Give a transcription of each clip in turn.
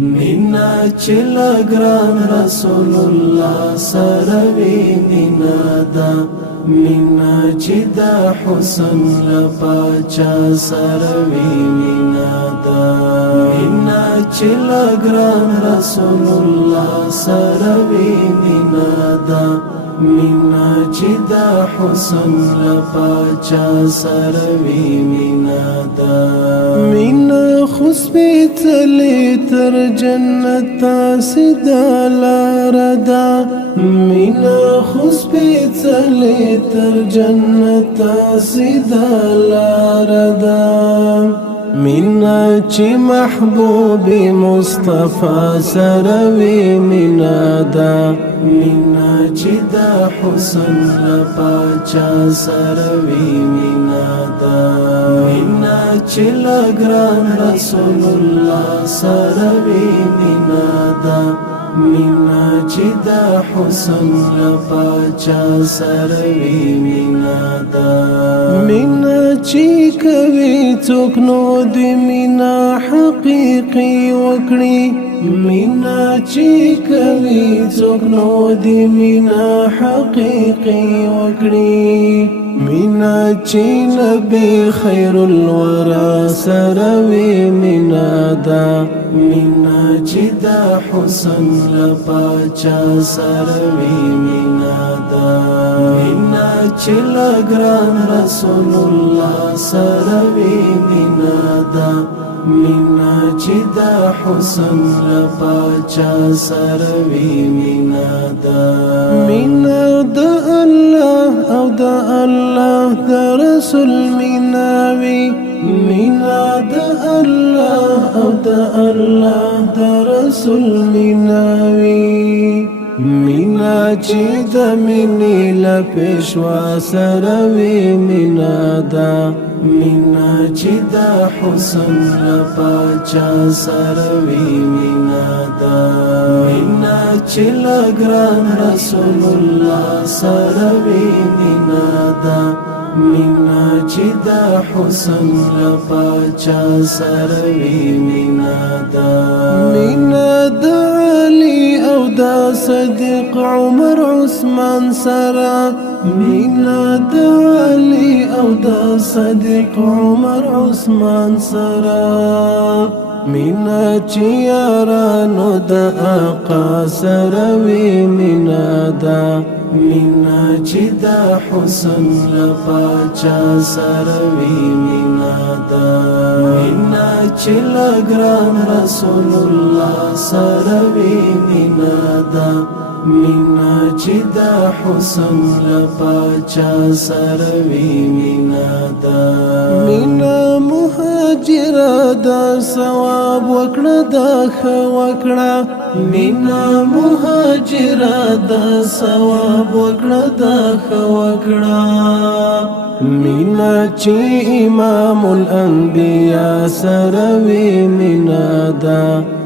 مینا چل گران رسول الله سروي مینا دا مینا چې د حسن لپاچا سروي مینا دا مینا چل گران رسول الله سروي مینا دا مینا چې د حسن لپاچا سروي مینا دا مینا خسبتلی تر جنت سیدا لاردا مینا خسبتلی تر جنت سیدا لاردا مینا چې محبوب مصطفی سروي مینا دا مینا چې د حسن لپاچا سروي مینا دا مینا چې لګران رسول الله سروي مینا دا مینا چې د حسن لپاچا سروي مینا دا مینا چې کوي څوک نو د مینا حقيقي وکړي مینا چې کوي څوک نو د مینا حقيقي وکړي مینا چې نبی خیر الورى سروي مینا دا مینا چې د حسن لپاچا سروي مینا دا مینا چې لګران رسول الله سروي مینا دا مینا چې د حسن لپاچا سروي مینا دا مینا د الله او د الله د رسول مینا وی مینا د الله او د الله د رسول مینا وی مینا چې د مینې لپیشوا سروي مینا دا مینا چې د حسن لپاچا سروي مینا دا مینا چې لګران رسول الله سروي مینا دا مینا چې د حسن لپاچا سروي مینا دا مینا د علي او د صدیق عمر عثمان سرا مینا د علي او د صدیق عمر عثمان سرا مینا چې یارانو د آقا سروي مینا دا مینا چې د حسن لپاچا سروي مینا دا مینا چې لګران رسول الله سروي مینا دا مینا چې د حسن لپاچا سروي مینا دا مینا مهاجر دا ثواب وکړه دا ښه وکړه مینا مهاجر دا ثواب وکړه دا ښه وکړه مینا چې امام الانبیاء سروي مینا دا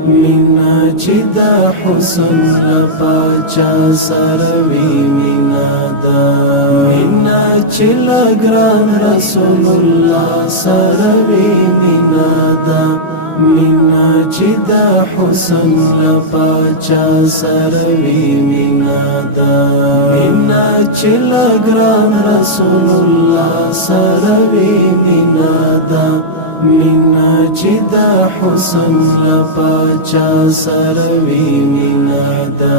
مینا چې د حسن لپاچا سروي مینا دا مینا چې لګران رسول الله سروي مینا دا مینا چې د حسن لپاچا سروي مینا دا مینا چې لګران رسول الله سروي مینا دا مینا چې د حسن لپاچا سروي مینا دا